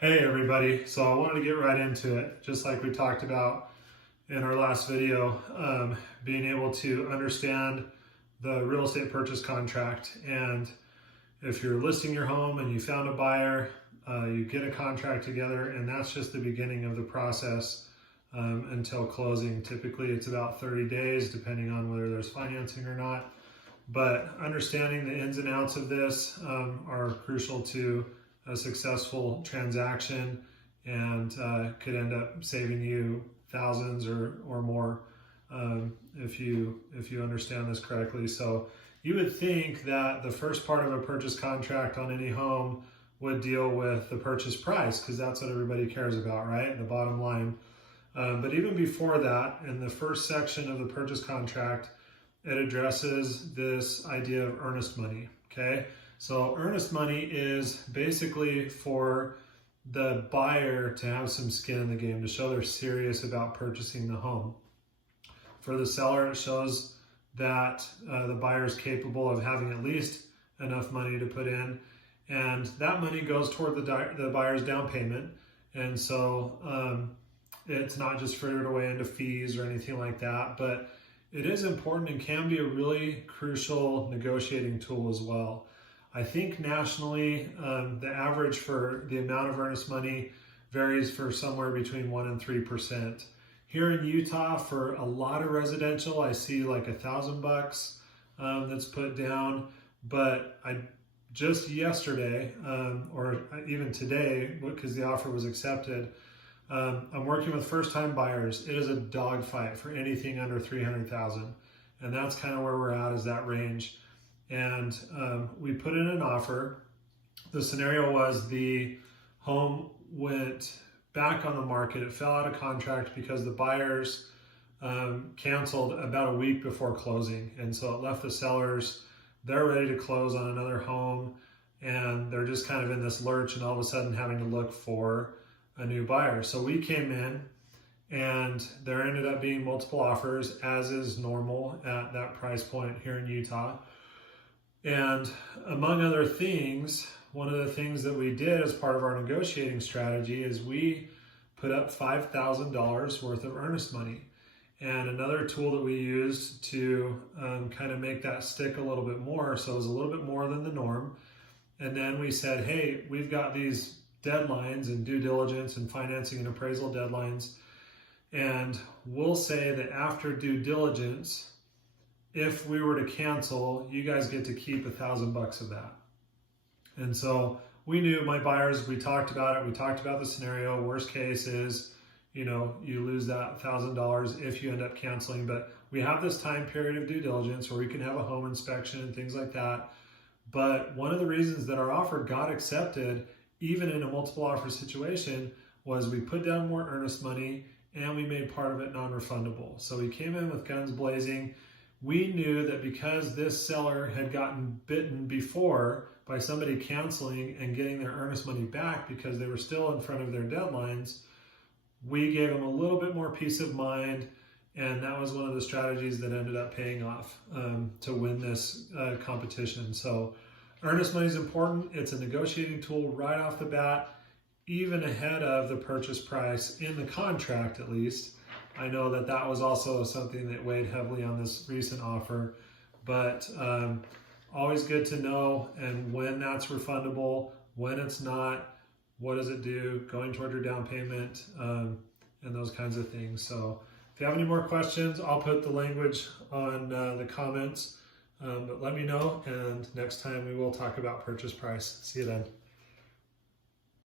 Hey everybody, so I wanted to get right into it, just like we talked about in our last video, being able to understand the real estate purchase contract. And if you're listing your home and you found a buyer, you get a contract together, and that's just the beginning of the process until closing. Typically it's about 30 days, depending on whether there's financing or not. But understanding the ins and outs of this are crucial to a successful transaction, and could end up saving you thousands or more if you understand this correctly. So you would think that the first part of a purchase contract on any home would deal with the purchase price, because that's what everybody cares about, right? The bottom line. But even before that, in the first section of the purchase contract, it addresses this idea of earnest money, okay? So earnest money is basically for the buyer to have some skin in the game, to show they're serious about purchasing the home. For the seller, it shows that the buyer is capable of having at least enough money to put in, and that money goes toward the buyer's down payment. And so it's not just frittered away into fees or anything like that, but it is important and can be a really crucial negotiating tool as well. I think nationally, the average for the amount of earnest money varies for somewhere between 1% and 3%. Here in Utah, for a lot of residential, I see like $1,000 that's put down. But I just yesterday, or even today, because the offer was accepted, I'm working with first-time buyers. It is a dogfight for anything under $300,000, and that's kind of where we're at, is that range. And we put in an offer. The scenario was the home went back on the market. It fell out of contract because the buyers canceled about a week before closing. And so it left the sellers, they're ready to close on another home, and they're just kind of in this lurch and all of a sudden having to look for a new buyer. So we came in, and there ended up being multiple offers, as is normal at that price point here in Utah. And among other things, one of the things that we did as part of our negotiating strategy is we put up $5,000 worth of earnest money. And another tool that we used to kind of make that stick a little bit more, so it was a little bit more than the norm. And then we said, hey, we've got these deadlines and due diligence and financing and appraisal deadlines, and we'll say that after due diligence, if we were to cancel, you guys get to keep $1,000 of that. And so we knew my buyers, we talked about it, we talked about the scenario. Worst case is, you lose that $1,000 if you end up canceling. But we have this time period of due diligence where we can have a home inspection and things like that. But one of the reasons that our offer got accepted, even in a multiple offer situation, was we put down more earnest money and we made part of it non-refundable. So we came in with guns blazing. We knew that because this seller had gotten bitten before by somebody canceling and getting their earnest money back because they were still in front of their deadlines, we gave them a little bit more peace of mind. And that was one of the strategies that ended up paying off to win this competition. So earnest money is important. It's a negotiating tool right off the bat, even ahead of the purchase price in the contract, at least. I know that that was also something that weighed heavily on this recent offer, but always good to know, and when that's refundable, when it's not, what does it do, going toward your down payment, and those kinds of things. So if you have any more questions, I'll put the language on the comments, but let me know, and next time we will talk about purchase price. See you then.